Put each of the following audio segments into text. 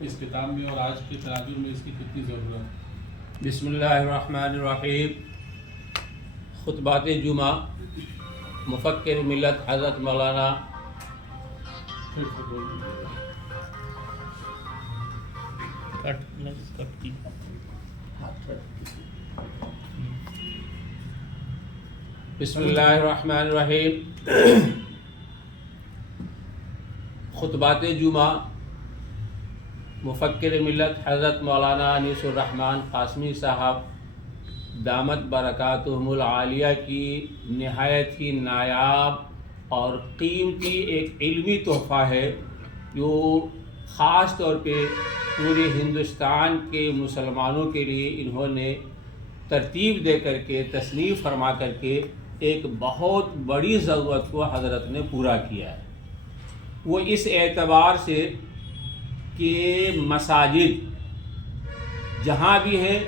اس کتاب میں اور آج کے تراجم میں اس کی کتنی ضرورت ہے؟ بسم اللہ الرحمن الرحیم۔ خطبات جمعہ مفکر ملت حضرت مولانا بسم اللہ الرحمن الرحیم۔ خطبات جمعہ مفکر ملت حضرت مولانا انیس الرحمن قاسمی صاحب دامت برکاتہم العالیہ کی نہایت ہی نایاب اور قیمتی ایک علمی تحفہ ہے جو خاص طور پہ پورے ہندوستان کے مسلمانوں کے لیے انہوں نے ترتیب دے کر کے تصنیف فرما کر کے ایک بہت بڑی ضرورت کو حضرت نے پورا کیا ہے۔ وہ اس اعتبار سے کہ مساجد جہاں بھی ہے،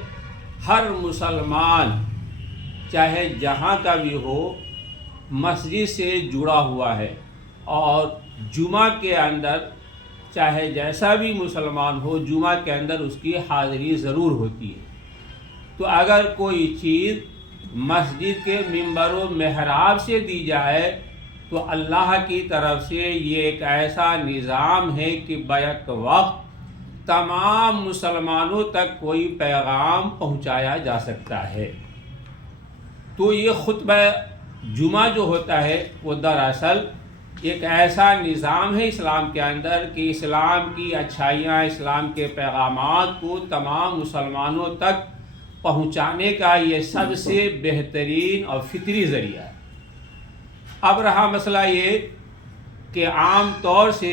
ہر مسلمان چاہے جہاں کا بھی ہو مسجد سے جڑا ہوا ہے، اور جمعہ کے اندر چاہے جیسا بھی مسلمان ہو جمعہ کے اندر اس کی حاضری ضرور ہوتی ہے۔ تو اگر کوئی چیز مسجد کے منبر و محراب سے دی جائے تو اللہ کی طرف سے یہ ایک ایسا نظام ہے کہ بیک وقت تمام مسلمانوں تک کوئی پیغام پہنچایا جا سکتا ہے۔ تو یہ خطبہ جمعہ جو ہوتا ہے وہ دراصل ایک ایسا نظام ہے اسلام کے اندر کہ اسلام کی اچھائیاں، اسلام کے پیغامات کو تمام مسلمانوں تک پہنچانے کا یہ سب سے بہترین اور فطری ذریعہ ہے۔ اب رہا مسئلہ یہ کہ عام طور سے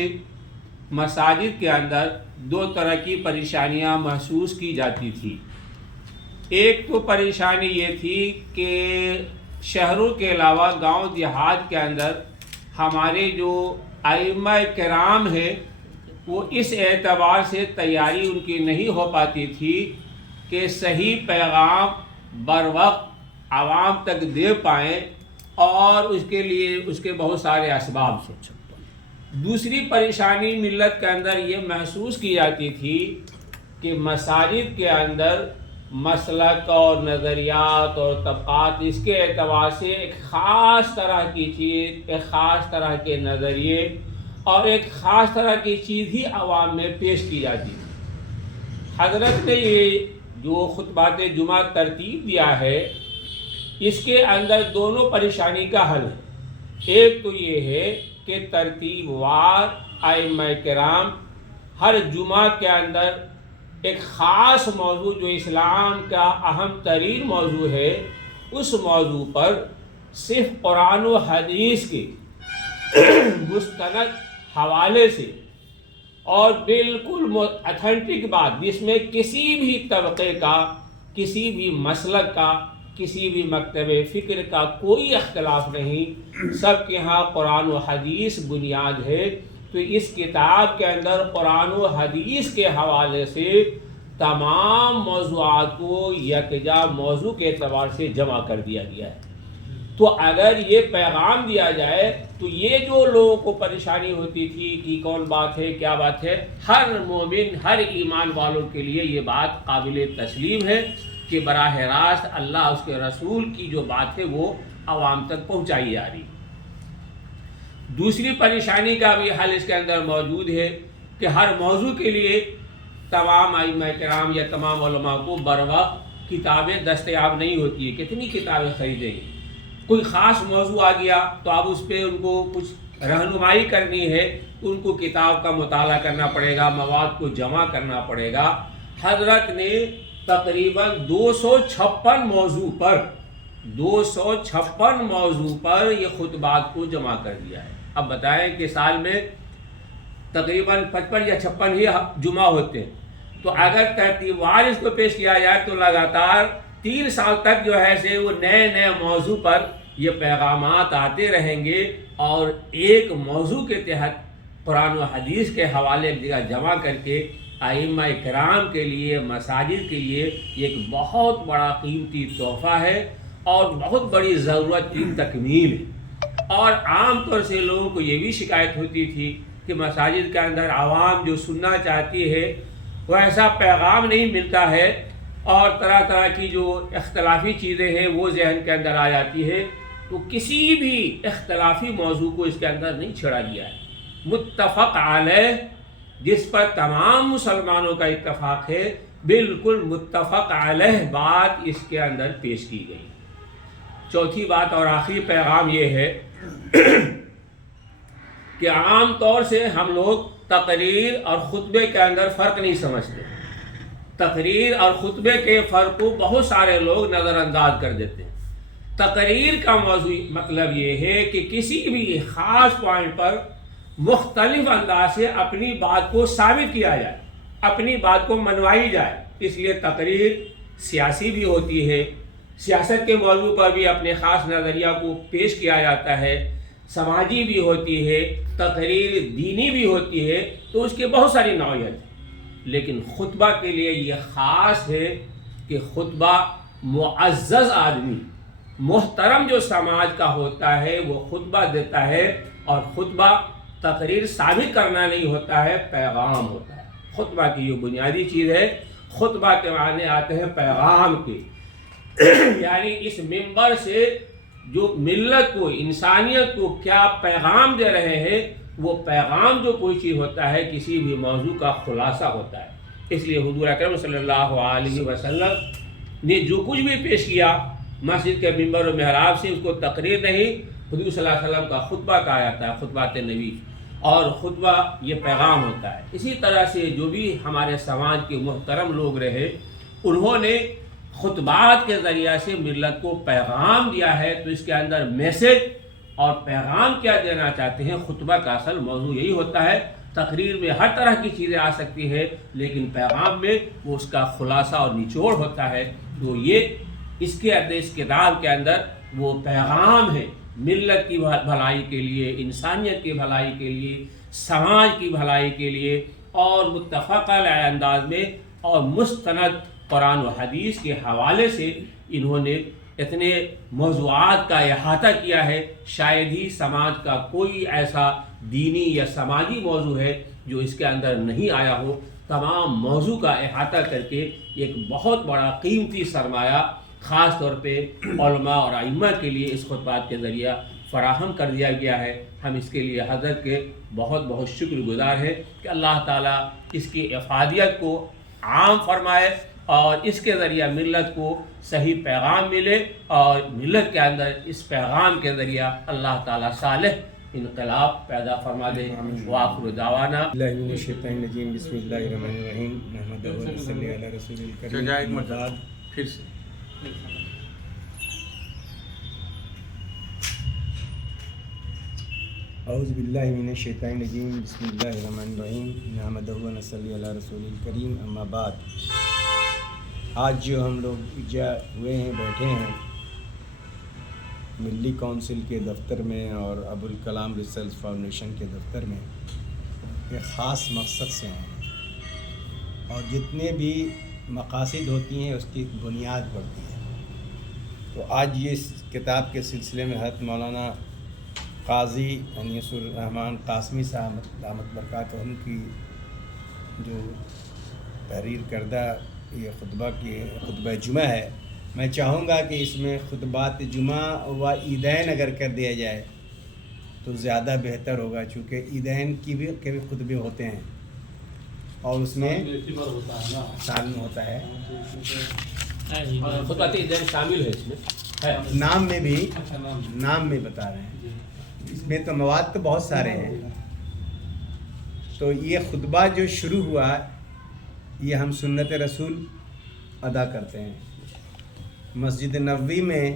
مساجد کے اندر دو طرح کی پریشانیاں محسوس کی جاتی تھی۔ ایک تو پریشانی یہ تھی کہ شہروں کے علاوہ گاؤں دیہات کے اندر ہمارے جو ائمہ کرام ہیں وہ اس اعتبار سے تیاری ان کی نہیں ہو پاتی تھی کہ صحیح پیغام بر وقت عوام تک دے پائیں، اور اس کے لیے اس کے بہت سارے اسباب سے۔ دوسری پریشانی ملت کے اندر یہ محسوس کی جاتی تھی کہ مساجد کے اندر مسلک اور نظریات اور طبقات اس کے اعتبار سے ایک خاص طرح کی چیز، ایک خاص طرح کے نظریے اور ایک خاص طرح کی چیز ہی عوام میں پیش کی جاتی تھی۔ حضرت نے یہ جو خطبات جمعہ ترتیب دیا ہے اس کے اندر دونوں پریشانی کا حل ہے۔ ایک تو یہ ہے کہ ترتیب وار ائمہ کرام ہر جمعہ کے اندر ایک خاص موضوع جو اسلام کا اہم ترین موضوع ہے اس موضوع پر صرف قرآن و حدیث کے مستند حوالے سے اور بالکل اتھینٹک بات جس میں کسی بھی طبقے کا، کسی بھی مسلک کا، کسی بھی مکتب فکر کا کوئی اختلاف نہیں، سب کے ہاں قرآن و حدیث بنیاد ہے۔ تو اس کتاب کے اندر قرآن و حدیث کے حوالے سے تمام موضوعات کو یکجا موضوع کے اعتبار سے جمع کر دیا گیا ہے۔ تو اگر یہ پیغام دیا جائے تو یہ جو لوگوں کو پریشانی ہوتی تھی کہ کون بات ہے کیا بات ہے، ہر مومن، ہر ایمان والوں کے لیے یہ بات قابل تسلیم ہے کہ براہ راست اللہ اس کے رسول کی جو بات ہے وہ عوام تک پہنچائی جا رہی۔ دوسری پریشانی کا بھی حل اس کے اندر موجود ہے کہ ہر موضوع کے لیے تمام ائمہ کرام یا تمام علماء کو بروقت کتابیں دستیاب نہیں ہوتی ہے۔ کتنی کتابیں خریدیں گے؟ کوئی خاص موضوع آ گیا تو اب اس پہ ان کو کچھ رہنمائی کرنی ہے، ان کو کتاب کا مطالعہ کرنا پڑے گا، مواد کو جمع کرنا پڑے گا۔ حضرت نے تقریباً 256 موضوع پر یہ خطبات کو جمع کر دیا ہے۔ اب بتائیں کہ سال میں تقریباً 55 یا 56 ہی جمعہ ہوتے ہیں، تو اگر ترتیب وار اس کو پیش کیا جائے تو لگاتار 3 سال تک جو ہے سے وہ نئے موضوع پر یہ پیغامات آتے رہیں گے، اور ایک موضوع کے تحت قرآن و حدیث کے حوالے ایک جگہ جمع کر کے ائمہ کرام کے لیے، مساجد کے لیے یہ ایک بہت بڑا قیمتی تحفہ ہے اور بہت بڑی ضرورت کی تکمیل ہے۔ اور عام طور سے لوگوں کو یہ بھی شکایت ہوتی تھی کہ مساجد کے اندر عوام جو سننا چاہتی ہے وہ ایسا پیغام نہیں ملتا ہے، اور طرح طرح کی جو اختلافی چیزیں ہیں وہ ذہن کے اندر آ جاتی ہے، تو کسی بھی اختلافی موضوع کو اس کے اندر نہیں چھڑا گیا ہے۔ متفق علیہ جس پر تمام مسلمانوں کا اتفاق ہے، بالکل متفق علیہ بات اس کے اندر پیش کی گئی۔ چوتھی بات اور آخری پیغام یہ ہے کہ عام طور سے ہم لوگ تقریر اور خطبے کے اندر فرق نہیں سمجھتے۔ تقریر اور خطبے کے فرق کو بہت سارے لوگ نظر انداز کر دیتے ہیں۔ تقریر کا موضوع مطلب یہ ہے کہ کسی بھی خاص پوائنٹ پر مختلف انداز سے اپنی بات کو ثابت کیا جائے، اپنی بات کو منوائی جائے۔ اس لیے تقریر سیاسی بھی ہوتی ہے، سیاست کے موضوع پر بھی اپنے خاص نظریہ کو پیش کیا جاتا ہے، سماجی بھی ہوتی ہے، تقریر دینی بھی ہوتی ہے، تو اس کے بہت ساری نوعیت ہیں۔ لیکن خطبہ کے لیے یہ خاص ہے کہ خطبہ معزز آدمی، محترم جو سماج کا ہوتا ہے وہ خطبہ دیتا ہے، اور خطبہ تقریر ثابت کرنا نہیں ہوتا ہے، پیغام ہوتا ہے۔ خطبہ کی جو بنیادی چیز ہے، خطبہ کے معنی آتے ہیں پیغام کے، یعنی اس منبر سے جو ملت کو، انسانیت کو کیا پیغام دے رہے ہیں، وہ پیغام جو کوئی چیز ہوتا ہے کسی بھی موضوع کا خلاصہ ہوتا ہے۔ اس لیے حضور اکرم صلی اللہ علیہ وسلم نے جو کچھ بھی پیش کیا مسجد کے منبر و محراب سے، اس کو تقریر نہیں، حضور صلی اللہ علیہ وسلم کا خطبہ کہا جاتا ہے، خطبات نبی، اور خطبہ یہ پیغام ہوتا ہے۔ اسی طرح سے جو بھی ہمارے سماج کے محترم لوگ رہے، انہوں نے خطبات کے ذریعہ سے ملت کو پیغام دیا ہے، تو اس کے اندر میسج اور پیغام کیا دینا چاہتے ہیں، خطبہ کا اصل موضوع یہی ہوتا ہے۔ تقریر میں ہر طرح کی چیزیں آ سکتی ہے، لیکن پیغام میں وہ اس کا خلاصہ اور نچوڑ ہوتا ہے۔ تو یہ اس کے اندر، اس کتاب کے اندر وہ پیغام ہے ملت کی بھلائی کے لیے، انسانیت کی بھلائی کے لیے، سماج کی بھلائی کے لیے، اور متفق علیہ انداز میں اور مستند قرآن و حدیث کے حوالے سے انہوں نے اتنے موضوعات کا احاطہ کیا ہے۔ شاید ہی سماج کا کوئی ایسا دینی یا سماجی موضوع ہے جو اس کے اندر نہیں آیا ہو۔ تمام موضوع کا احاطہ کر کے ایک بہت بڑا قیمتی سرمایہ خاص طور پہ علماء اور ائمہ کے لیے اس خطبات کے ذریعہ فراہم کر دیا گیا ہے۔ ہم اس کے لیے حضرت کے بہت بہت شکر گزار ہیں کہ اللہ تعالیٰ اس کی افادیت کو عام فرمائے، اور اس کے ذریعہ ملت کو صحیح پیغام ملے، اور ملت کے اندر اس پیغام کے ذریعہ اللہ تعالیٰ صالح انقلاب پیدا فرما دے۔ وآخر دعوانا اللہ من الشیطان الرجیم، بسم اللہ الرحمن الرحیم، نحمدہ و نصلی علی رسول الکریم، اما بعد۔ پھر سے اعوذ باللہ من الشیطان الرجیم، بسم اللہ الرحمن الرحیم، نحمدہ و نصلی علی رسول الکریم، اما بعد۔ آج جو ہم لوگ اجا ہوئے ہیں، بیٹھے ہیں ملی کونسل کے دفتر میں اور ابوالکلام ریسرچ فاؤنڈیشن کے دفتر میں، ایک خاص مقصد سے ہیں، اور جتنے بھی مقاصد ہوتی ہیں اس کی ایک بنیاد پڑتی ہے۔ تو آج یہ اس کتاب کے سلسلے میں حضرت مولانا قاضی انیس الرحمن قاسمی صاحب دامت برکاتہ ان کی جو تحریر کردہ یہ خطبہ جمعہ ہے، میں چاہوں گا کہ اس میں خطبات جمعہ و عیدین اگر کر دیا جائے تو زیادہ بہتر ہوگا، چونکہ عیدین کے بھی خطبے ہوتے ہیں، اور اس میں سال میں ہوتا ہے، خطبات عیدین شامل ہے اس میں، ہے نام میں بھی، نام میں بتا رہے ہیں، اس میں تو مواد تو بہت سارے ہیں۔ تو یہ خطبہ جو شروع ہوا، یہ ہم سنت رسول ادا کرتے ہیں۔ مسجد نبوی میں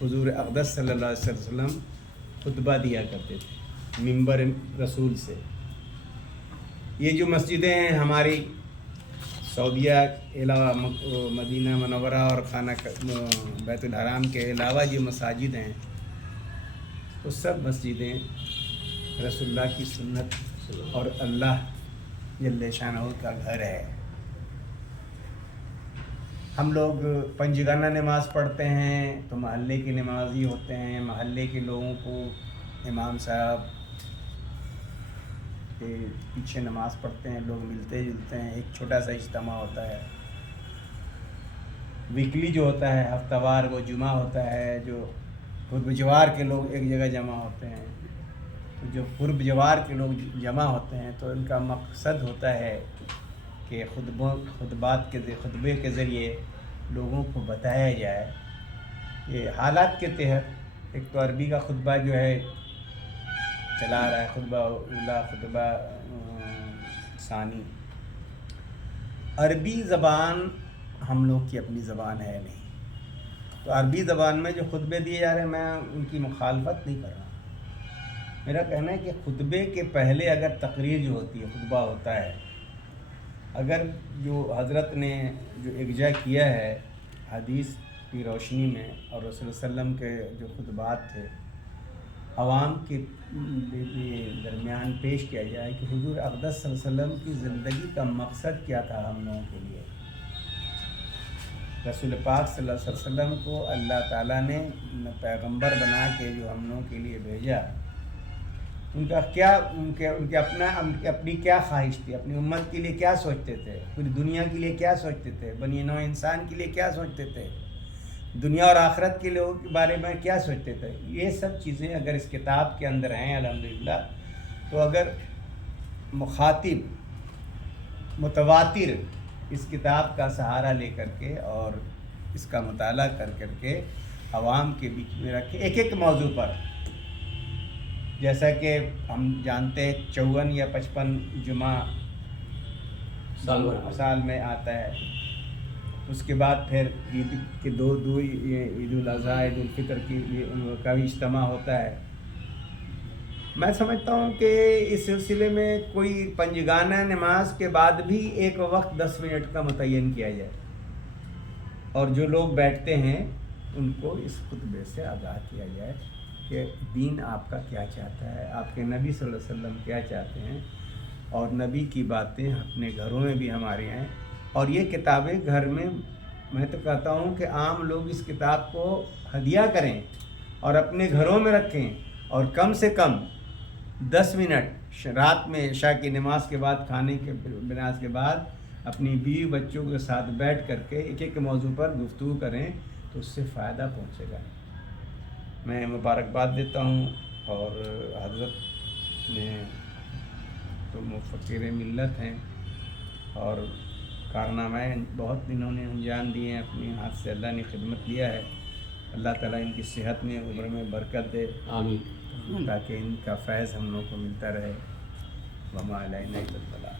حضور اقدس صلی اللہ علیہ وسلم خطبہ دیا کرتے تھے منبر رسول سے۔ یہ جو مسجدیں ہیں ہماری سعودیہ علاوہ مدینہ منورہ اور خانہ بیت الحرام کے علاوہ جو مساجد ہیں، وہ سب مسجدیں رسول اللہ کی سنت اور اللہ جل شانہ کا گھر ہے۔ ہم لوگ پنجگانہ نماز پڑھتے ہیں تو محلے کے نمازی ہوتے ہیں، محلے کے لوگوں کو امام صاحب کہ پیچھے نماز پڑھتے ہیں لوگ، ملتے جلتے ہیں، ایک چھوٹا سا اجتماع ہوتا ہے ویکلی جو ہوتا ہے، ہفتہ وار وہ جمعہ ہوتا ہے، جو قرب جوار کے لوگ ایک جگہ جمع ہوتے ہیں. تو جو قرب جوار کے لوگ جمع ہوتے ہیں تو ان کا مقصد ہوتا ہے کہ خطبے کے ذریعے لوگوں کو بتایا جائے کہ حالات کے تحت. ایک تو عربی کا خطبہ جو ہے چلا رہا ہے، خطبہ اولا، خطبہ ثانی. عربی زبان ہم لوگ کی اپنی زبان ہے نہیں، تو عربی زبان میں جو خطبے دیے جا رہے ہیں میں ان کی مخالفت نہیں کر رہا. میرا کہنا ہے کہ خطبے کے پہلے اگر تقریر جو ہوتی ہے، خطبہ ہوتا ہے، اگر جو حضرت نے جو اجرا کیا ہے حدیث کی روشنی میں اور رسول اللہ علیہ وسلم کے جو خطبات تھے عوام کے درمیان پیش کیا جائے کہ حضور اقدس صلی اللہ علیہ وسلم کی زندگی کا مقصد کیا تھا ہم لوگوں کے لیے. رسول پاک صلی اللہ علیہ وسلم کو اللہ تعالیٰ نے پیغمبر بنا کے جو ہم لوگوں کے لیے بھیجا، ان کا کیا، ان کے اپنی کیا خواہش تھی، اپنی امت کے لیے کیا سوچتے تھے، پوری دنیا کے لیے کیا سوچتے تھے، بنی نوع انسان کے لیے کیا سوچتے تھے، دنیا اور آخرت کے لوگوں کے بارے میں کیا سوچتے تھے. یہ سب چیزیں اگر اس کتاب کے اندر ہیں الحمدللہ، تو اگر مخاطب متواتر اس کتاب کا سہارا لے کر کے اور اس کا مطالعہ کر کے عوام کے بیچ میں رکھے ایک ایک موضوع پر، جیسا کہ ہم جانتے ہیں 54 یا 55 جمعہ سال میں آتا ہے، اس کے بعد پھر عید کے دو عید الاضحیٰ، عید الفطر کا بھی اجتماع ہوتا ہے. میں سمجھتا ہوں کہ اس سلسلے میں کوئی پنجگانہ نماز کے بعد بھی ایک وقت 10 منٹ کا متعین کیا جائے اور جو لوگ بیٹھتے ہیں ان کو اس خطبے سے آگاہ کیا جائے کہ دین آپ کا کیا چاہتا ہے، آپ کے نبی صلی اللہ علیہ وسلم کیا چاہتے ہیں، اور نبی کی باتیں اپنے گھروں میں بھی ہمارے ہیں. اور یہ کتابیں گھر میں تو کہتا ہوں کہ عام لوگ اس کتاب کو ہدیہ کریں اور اپنے گھروں میں رکھیں، اور کم سے کم 10 منٹ رات میں عشاء کی نماز کے بعد، کھانے کے نماز کے بعد اپنی بیوی بچوں کے ساتھ بیٹھ کر کے ایک ایک موضوع پر گفتگو کریں تو اس سے فائدہ پہنچے گا. میں مبارکباد دیتا ہوں، اور حضرت نے تو مفکر ملت ہیں اور کارنامہ بہت انہوں نے انجام دیے ہیں، اپنے ہاتھ سے اللہ نے خدمت لیا ہے. اللہ تعالیٰ ان کی صحت میں، عمر میں برکت دے، آمین، تاکہ ان کا فیض ہم لوگوں کو ملتا رہے. وما علینا الا البلاغ.